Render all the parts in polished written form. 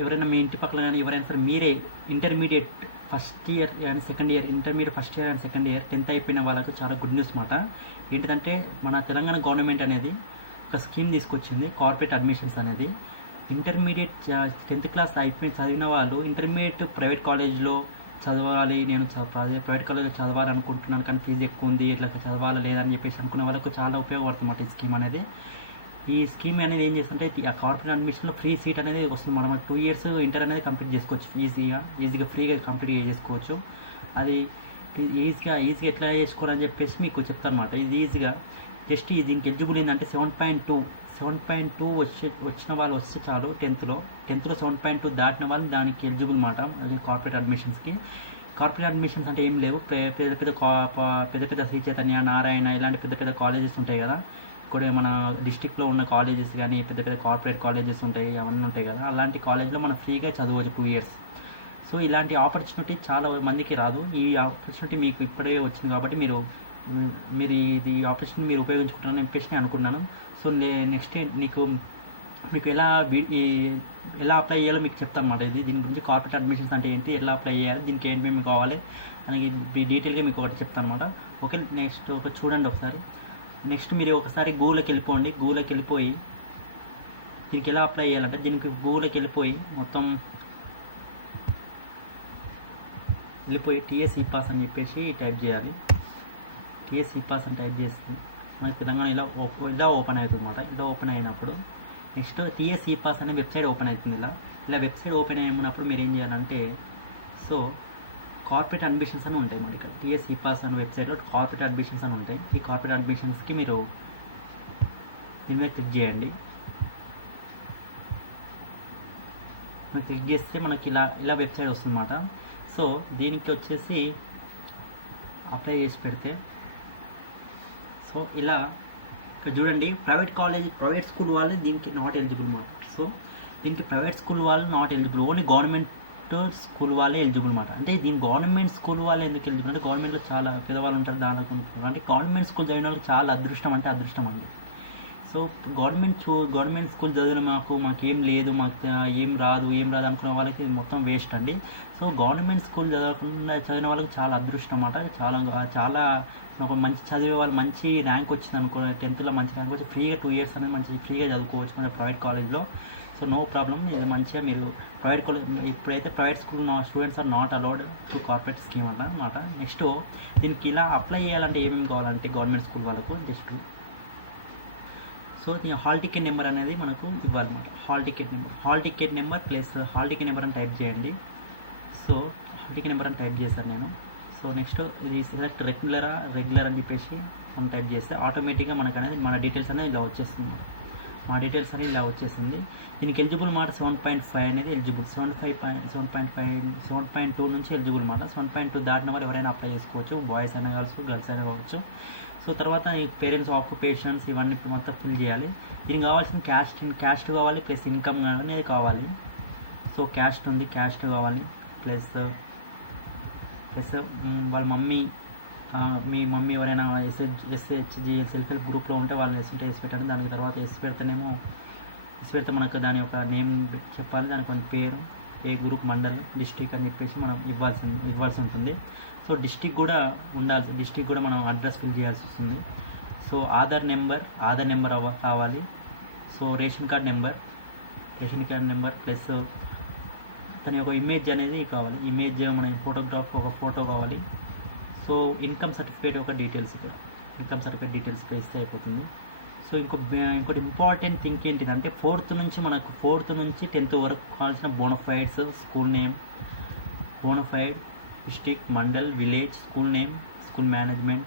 ఎవరైనా మీ ఇంటి పక్కల కానీ ఎవరైనా సరే మీరే intermediate first year and second year, intermediate first year and second year 10th అయిపోయిన వాళ్ళకు చాలా గుడ్ న్యూస్ మాట. ఏంటిదంటే మన తెలంగాణ గవర్నమెంట్ అనేది ఒక స్కీమ్ తీసుకొచ్చింది, కార్పొరేట్ అడ్మిషన్స్ అనేది. ఇంటర్మీడియట్ 10th క్లాస్ అయిపోయి చదివిన వాళ్ళు ఇంటర్మీడియట్ ప్రైవేట్ కాలేజ్లో చదవాలి, నేను ప్రైవేట్ కాలేజ్లో చదవాలనుకుంటున్నాను కానీ ఫీజు ఎక్కువ ఉంది, ఇట్లా చదవాలా లేదని చెప్పేసి అనుకునే వాళ్ళకు చాలా ఉపయోగపడుతుంది ఈ స్కీమ్ అనేది. ఈ స్కీమ్ అనేది ఏం చేస్తుంటే ఆ కార్పొరేట్ అడ్మిషన్లో ఫ్రీ సీట్ అనేది వస్తుంది. మనం 2 years ఇంటర్ అనేది కంప్లీట్ చేసుకోవచ్చు, ఈజీగా ఫ్రీగా కంప్లీట్ చేసుకోవచ్చు. అది ఈజీగా ఎట్లా చేసుకోవాలని చెప్పేసి మీకు చెప్తాను అనమాట. ఇది ఈజీగా జస్ట్ దీనికి ఎలిజిబుల్ ఏంటంటే 7.2 వచ్చిన వాళ్ళు వస్తే చాలు. 10th లో 7.2 దాటిన వాళ్ళు దానికి ఎలిజిబుల్ మాట. అది కార్పొరేట్ అడ్మిషన్స్కి. కార్పొరేట్ అడ్మిషన్స్ అంటే ఏం లేవు, పెద్ద పెద్ద శ్రీ చైతన్య, నారాయణ ఇలాంటి పెద్ద పెద్ద కాలేజెస్ ఉంటాయి కదా, ఇక్కడ మన డిస్టిక్లో ఉన్న కాలేజెస్ కానీ పెద్ద పెద్ద కార్పొరేట్ కాలేజెస్ ఉంటాయి, అవన్నీ ఉంటాయి కదా, అలాంటి కాలేజ్లో మనం ఫ్రీగా చదవచ్చు 2 years. సో ఇలాంటి ఆపర్చునిటీ చాలా మందికి రాదు. ఈ ఆపర్చునిటీ మీకు ఇప్పుడే వచ్చింది కాబట్టి మీరు ఈ ఆపర్చునిటీ మీరు ఉపయోగించుకుంటారని చెప్పేసి నేను అనుకున్నాను. సో నెక్స్ట్ మీకు ఎలా అప్లై చేయాలో మీకు చెప్తాను అన్నమాట. దీని గురించి కార్పొరేట్ అడ్మిషన్స్ అంటే ఏంటి, ఎలా అప్లై చేయాలి, దీనికి ఏంటి కావాలి అని డీటెయిల్గా మీకు ఒకటి చెప్తాను అనమాట. ఓకే, నెక్స్ట్ చూడండి ఒకసారి. నెక్స్ట్ మీరు ఒకసారి గూగుల్కి వెళ్ళిపోయి దీనికి ఎలా అప్లై చేయాలంటే దీనికి గూగుల్కి వెళ్ళిపోయి టీఎస్ ఈపాస్ అని చెప్పేసి టైప్ చేయాలి. టీఎస్ ఈపాస్ అని టైప్ చేస్తే మనకి తెలంగాణ ఇలా ఓపెన్ అవుతుంది అన్నమాట. ఇలా ఓపెన్ అయినప్పుడు నెక్స్ట్ టీఎస్ ఈపాస్ అనే వెబ్సైట్ ఓపెన్ అవుతుంది. ఇలా వెబ్సైట్ ఓపెన్ అయినప్పుడు మీరు ఏం చేయాలంటే, సో కార్పొరేట్ అడ్మిషన్స్ అని ఉంటాయి మరి ఇక్కడ. టీఎస్ ఈపాస్ అనే వెబ్సైట్లో కార్పొరేట్ అడ్మిషన్స్ అని ఉంటాయి. ఈ కార్పొరేట్ అడ్మిషన్స్కి మీరు దీని మీద క్లిక్ చేయండి. క్లిక్ చేస్తే మనకి ఇలా వెబ్సైట్ వస్తుందన్నమాట. సో దీనికి వచ్చేసి అప్లై చేసి పెడితే, సో ఇలా ఇక్కడ చూడండి, ప్రైవేట్ స్కూల్ వాళ్ళు దీనికి నాట్ ఎలిజిబుల్ అన్నమాట. సో దీనికి ప్రైవేట్ స్కూల్ వాళ్ళు not eligible, only government school వాళ్ళే ఎలిజిబుల్ అనమాట. అంటే దీని గవర్నమెంట్ స్కూల్ వాళ్ళు ఎందుకు ఎలిజిబుల్ అంటే, గవర్నమెంట్లో చాలా పేదవాళ్ళు ఉంటారు, దానికి అంటే గవర్నమెంట్ స్కూల్ చదివిన వాళ్ళకి చాలా అదృష్టం అండి. సో గవర్నమెంట్ స్కూల్ చదివిన మాకేం లేదు, మాకు ఏం రాదు అనుకునే వాళ్ళకి మొత్తం వేస్ట్ అండి. సో గవర్నమెంట్ స్కూల్ చదివిన వాళ్ళకి చాలా అదృష్టం అన్నమాట. చాలా ఒక మంచి చదివే వాళ్ళు, మంచి ర్యాంక్ వచ్చింది అనుకో, 10th మంచి ర్యాంక్ వచ్చి ఫ్రీగా 2 years అనేది మంచి ఫ్రీగా చదువుకోవచ్చు మన ప్రైవేట్ కాలేజ్లో. సో నో ప్రాబ్లం, ఇది మంచిగా మీరు ప్రైవేట్ కాలేజ్. ఇప్పుడైతే private school students are not allowed to corporate scheme అన్నమాట. నెక్స్ట్ దీనికి ఇలా అప్లై చేయాలంటే ఏమేమి కావాలంటే గవర్నమెంట్ స్కూల్ వాళ్ళకు సో దీని హాల్ టికెట్ నెంబర్ అనేది మనకు ఇవ్వాలన్నమాట. Hall ticket number plus hall ticket number అని టైప్ చేయండి. సో హాల్ టికెట్ నెంబర్ అని టైప్ చేశాను నేను. సో నెక్స్ట్ ఇది సెలెక్ట్ రెగ్యులర్ అని చెప్పేసి మనం టైప్ చేస్తే ఆటోమేటిక్గా మనకు అనేది మన డీటెయిల్స్ అనేది ఇలా వచ్చేస్తుంది. మా డీటెయిల్స్ అనేది ఇలా వచ్చేసింది. దీనికి ఎలిజిబుల్ మాట 7.5 అనేది ఎలిజిబుల్. 7.2 నుంచి ఎలిజిబుల్ మాట. 7.2 దాటిన వారు ఎవరైనా అప్లై చేసుకోవచ్చు, బాయ్స్ అయినా గర్ల్స్ అయినా కావచ్చు. సో తర్వాత ఈ పేరెంట్స్ ఆక్యుపేషన్స్ ఇవన్నీ మొత్తం ఫిల్ చేయాలి. దీనికి కావాల్సిన క్యాస్ట్ కావాలి, ప్లస్ ఇన్కమ్ అనేది కావాలి. సో క్యాస్ట్ కావాలి, ప్లస్ వాళ్ళ మీ మమ్మీ ఎవరైనా SHG సెల్ఫ్ హెల్ప్ గ్రూప్లో ఉంటే వాళ్ళని ఎస్ పెట్టండి. దానికి తర్వాత ఎస్ పెడితే మనకు దాని యొక్క నేమ్ చెప్పాలి, దానికి కొంత పేరు, ఏ గ్రూప్, మండల్, డిస్ట్రిక్ట్ అని చెప్పేసి మనం ఇవ్వాల్సి ఉంటుంది. సో డిస్ట్రిక్ట్ కూడా మనం అడ్రస్ ఫిల్ చేయాల్సి వస్తుంది. సో ఆధార్ నెంబర్ కావాలి. So ration card number plus తన యొక్క ఇమేజ్ అనేది కావాలి. ఇమేజ్ మన ఒక ఫోటో కావాలి. సో ఇన్కమ్ సర్టిఫికేట్ యొక్క డీటెయిల్స్ ఇస్తే అయిపోతుంది. సో ఇంకోటి ఇంపార్టెంట్ థింగ్ ఏంటిదంటే, 4th నుంచి 10th వరకు కావాల్సిన bona fides, school name, district, mandal, village, school name, school management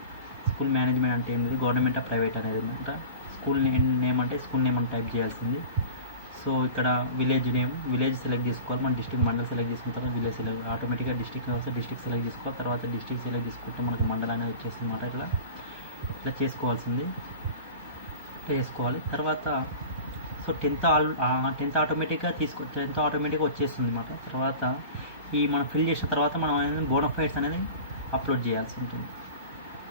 అంటే ఏంటి, గవర్నమెంట్ ప్రైవేట్ అనేది అనమాట. స్కూల్ నేమ్ అంటే స్కూల్ నేమ్ అని టైప్ చేయాల్సింది. సో ఇక్కడ విలేజ్ సెలెక్ట్ చేసుకోవాలి. మన డిస్ట్రిక్ట్, మండల్ సెలెక్ట్ చేసుకున్న తర్వాత విలేజ్ ఆటోమేటిక్గా డిస్ట్రిక్ట్ సెలెక్ట్ చేసుకోవాలి. తర్వాత డిస్ట్రిక్ట్ సెలెక్ట్ చేసుకుంటే మనకు మండలం అనేది వచ్చేస్తుంది అన్నమాట. ఇట్లా చేసుకోవాలి. తర్వాత సో 10th ఆటోమేటిక్గా 10th ఆటోమేటిక్గా వచ్చేస్తుంది అన్నమాట. తర్వాత మనం ఫిల్ చేసిన తర్వాత మనం అనేది బోనఫైడ్స్ అనేది అప్లోడ్ చేయాల్సి ఉంటుంది.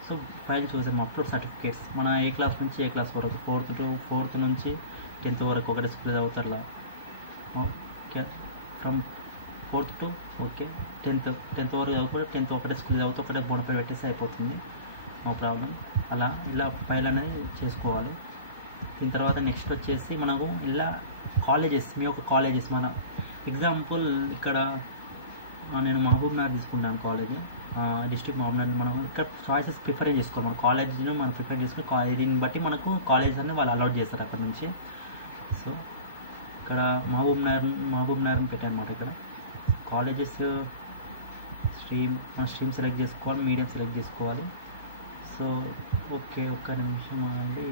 సో ఫైల్ చూసాము, అప్లోడ్ సర్టిఫికేట్స్ మన ఏ క్లాస్ నుంచి ఏ క్లాస్ వరకు, 4th నుంచి 10th వరకు ఒకటే స్కూల్ చదువుతారులా. Okay, from 4th to okay 10th వరకు చదువుకుంటే 10th ఒకటే స్కూల్ చదువుతూ ఒకటే బోనఫైడ్ పెట్టేస్తే అయిపోతుంది, నో ప్రాబ్లం. అలా ఇలా ఫైల్ అనేది చేసుకోవాలి. దీని తర్వాత నెక్స్ట్ వచ్చేసి మనకు ఇలా కాలేజెస్, మీ యొక్క కాలేజెస్ మన ఎగ్జాంపుల్ ఇక్కడ నేను మహబూబ్ నగర్ తీసుకుంటాను కాలేజ్, డిస్ట్రిక్ట్ మహబూబ్ నగర్. మనం ఇక్కడ చాయిసెస్ ప్రిఫర్ చేసుకోవాలి, మన కాలేజ్ని మనం ప్రిఫర్ చేసుకుని దీన్ని బట్టి మనకు కాలేజ్ అనేది వాళ్ళు అలౌట్ చేస్తారు అక్కడ నుంచి. సో ఇక్కడ మహబూబ్ నగర్ అని పెట్టాను అనమాట. ఇక్కడ కాలేజెస్ మన స్ట్రీమ్ సెలెక్ట్ చేసుకోవాలి, మీడియం సెలెక్ట్ చేసుకోవాలి. సో ఓకే, ఒక్క నిమిషం అండి.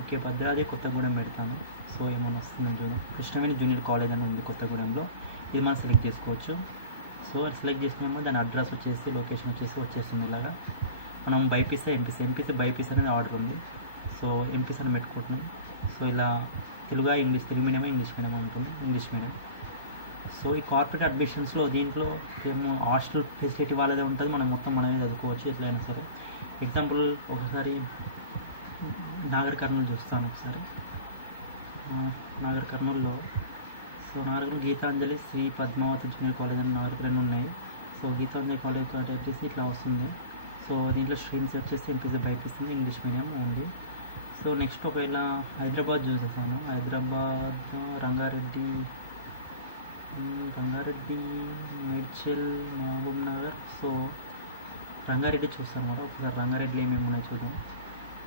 ఓకే, భద్రాద్రి కొత్తగూడెం పెడతాను. సో ఏమైనా వస్తుందని చూడండి, కృష్ణవేణి జూనియర్ కాలేజ్ అని ఉంది కొత్తగూడెంలో, ఇది మనం సెలెక్ట్ చేసుకోవచ్చు. సో సెలెక్ట్ చేసుకున్నాము, దాని అడ్రస్ వచ్చేసి లొకేషన్ వచ్చేస్తుంది. ఇలాగా మనం బైపీసీ ఎంపీసీ బైపీసీ అనేది ఆర్డర్ ఉంది. సో ఎంపీసీ అని పెట్టుకుంటున్నాం. సో ఇలా తెలుగు మీడియం ఇంగ్లీష్ మీడియం ఉంటుంది, ఇంగ్లీష్ మీడియం. సో ఈ కార్పొరేట్ అడ్మిషన్స్లో దీంట్లో ఏమో హాస్టల్ ఫెసిలిటీ వాళ్ళదే ఉంటుంది, మనం మొత్తం మనమే చదువుకోవచ్చు ఎట్లయినా సరే. ఎగ్జాంపుల్ ఒకసారి నాగర్ కర్నూలు చూస్తాను. ఒకసారి నాగర్ కర్నూలులో గీతాంజలి శ్రీ పద్మావతి జూనియర్ కాలేజ్ అని నాగర్ 2 ఉన్నాయి. సో గీతాంజలి కాలేజ్ వచ్చేసి ఇట్లా వస్తుంది. సో దీంట్లో స్ట్రీమ్స్ వచ్చేసి ఎంపీసీ బైపీసీ ఇంగ్లీష్ మీడియం ఉంది. సో నెక్స్ట్ ఒకవేళ హైదరాబాద్ చూసేసాను, హైదరాబాద్ రంగారెడ్డి, మేడ్చల్, మహబూబ్ నగర్. సో రంగారెడ్డి చూస్తాను అన్నమాట. ఒకసారి రంగారెడ్డిలో ఏమేమి ఉన్నాయి చూద్దాం.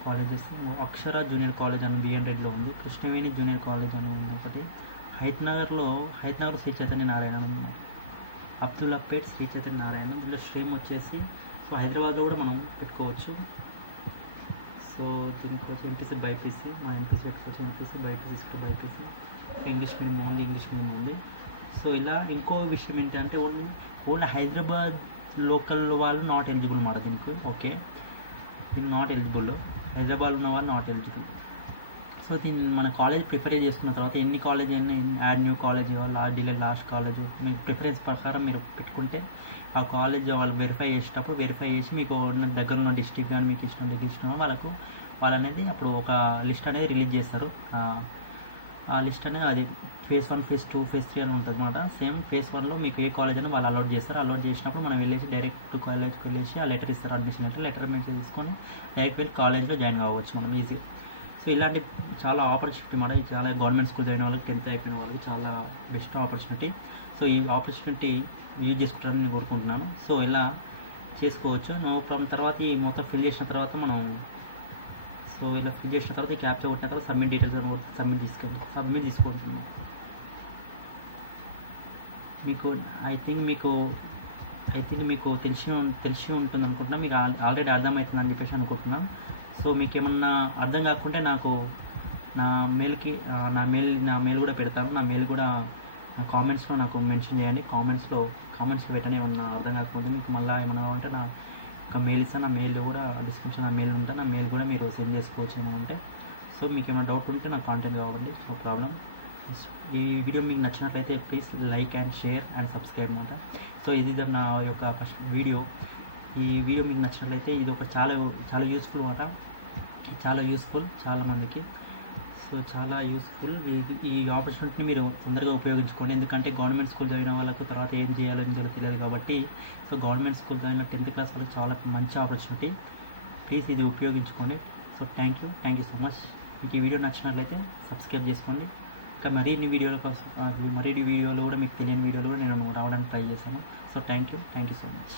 కాలేజెస్ అక్షర జూనియర్ కాలేజ్ అని బిఎన్ రెడ్డిలో ఉంది, కృష్ణవేణి జూనియర్ కాలేజ్ అని ఉంది ఒకటి. హైత్ నగర్ శ్రీ చైతన్య నారాయణ ఉంది, అబ్దుల్లాపేట్ శ్రీ చైతన్య నారాయణ. దీంట్లో స్ట్రీమ్ వచ్చేసి సో హైదరాబాద్లో కూడా మనం పెట్టుకోవచ్చు. సో దీనికి వచ్చి ఎంపీసీ బైపీసీ, మా ఎంపీసీ పెట్టుకోవచ్చు, ఎంపీసీ బైపీసీ ఇంగ్లీష్ మీడియం ఉంది. సో ఇలా ఇంకో విషయం ఏంటంటే ఓన్లీ హైదరాబాద్ లోకల్ వాళ్ళు నాట్ ఎలిజిబుల్ మాట దీనికి. ఓకే, దీనికి నాట్ ఎలిజిబుల్, హైదరాబాద్ ఉన్న వాళ్ళు నాట్ ఎలిజిబుల్. సో దీన్ని మన కాలేజ్ ప్రిఫర్ చేసుకున్న తర్వాత ఎన్ని కాలేజ్ అయినా add new college last college మీకు ప్రిఫరెన్స్ ప్రకారం మీరు పెట్టుకుంటే ఆ కాలేజ్ వాళ్ళు వెరిఫై చేసి మీకు దగ్గర ఉన్న డిస్ట్రిక్ట్ కానీ మీకు ఇష్టం వాళ్ళు అనేది అప్పుడు ఒక లిస్ట్ అనేది రిలీజ్ చేస్తారు. ఆ లిస్ట్ అనేది అది phase 1, phase 2, phase 3 అని ఉంటుంది అన్నమాట. సేమ్ phase 1లో మీకు ఏ కాలేజ్ అని వాళ్ళు అలౌట్ చేస్తారు. అలౌట్ చేసినప్పుడు మనం వెళ్ళేసి డైరెక్ట్ కాలేజ్కి వెళ్ళేసి ఆ లెటర్ ఇస్తారు, అడ్మిషన్ లెటర్ తీసుకొని డైరెక్ట్ వెళ్ళి కాలేజ్లో జాయిన్ కావచ్చు మనం ఈజీ. సో ఇలాంటి చాలా ఆపర్చునిటీ అన్నమాట. ఇది చాలా గవర్నమెంట్ స్కూల్ అయిన వాళ్ళకి 10th అయిపోయిన వాళ్ళకి చాలా బెస్ట్ ఆపర్చునిటీ. సో ఈ ఆపర్చునిటీ యూజ్ చేసుకుంటారని నేను కోరుకుంటున్నాను. సో ఇలా చేసుకోవచ్చు. తర్వాత ఈ మొత్తం ఫిల్ చేసిన తర్వాత మనం ఇలా ఫిల్ చేసిన తర్వాత ఈ క్యాప్చర్ కొట్టిన తర్వాత సబ్మిట్ డీటెయిల్స్ సబ్మిట్ తీసుకుంటున్నాం. ఐ థింక్ మీకు తెలిసి ఉంటుంది అనుకుంటున్నా, మీకు ఆల్రెడీ అర్థమవుతుంది అని చెప్పేసి అనుకుంటున్నాను. సో మీకు ఏమన్నా అర్థం కాకుంటే నాకు నా మెయిల్ కూడా పెడతాను. నా మెయిల్ కూడా కామెంట్స్లో నాకు మెన్షన్ చేయండి. కామెంట్స్లో పెట్టండి. ఏమన్నా అర్థం కాకపోతే మీకు మళ్ళీ ఏమన్నా ఉంటే నా ఒక మెయిల్ ఇస్తాను. నా మెయిల్ కూడా డిస్క్రిప్షన్ నా మెయిల్ ఉంటుంది, నా మెయిల్ కూడా మీరు సెండ్ చేసుకోవచ్చు ఏమైనా ఉంటే. సో మీకు ఏమైనా డౌట్ ఉంటే నాకు కాంటాక్ట్ కావండి, నో ప్రాబ్లం. ఈ వీడియో మీకు నచ్చినట్లయితే please like and share and subscribe అన్నమాట. సో ఇది నా యొక్క ఫస్ట్ వీడియో. ఈ వీడియో మీకు నచ్చినట్లయితే ఇది ఒక చాలా యూస్ఫుల్ అన్నమాట, చాలా యూస్ఫుల్ చాలామందికి. సో చాలా యూస్ఫుల్. ఈ ఆపర్చునిటీని మీరు తొందరగా ఉపయోగించుకోండి. ఎందుకంటే గవర్నమెంట్ స్కూల్ చదివిన వాళ్ళకు తర్వాత ఏం చేయాలో తెలియదు కాబట్టి. సో గవర్నమెంట్ స్కూల్ చదివిన 10th క్లాస్ వాళ్ళకి చాలా మంచి ఆపర్చునిటీ. ప్లీజ్ ఇది ఉపయోగించుకోండి. So thank you so much. మీకు ఈ వీడియో నచ్చినట్లయితే సబ్స్క్రైబ్ చేసుకోండి. ఇంకా మరిన్ని వీడియోలు కూడా మీకు తెలియని వీడియోలు కూడా నేను రావడానికి ట్రై చేశాను. So thank you so much.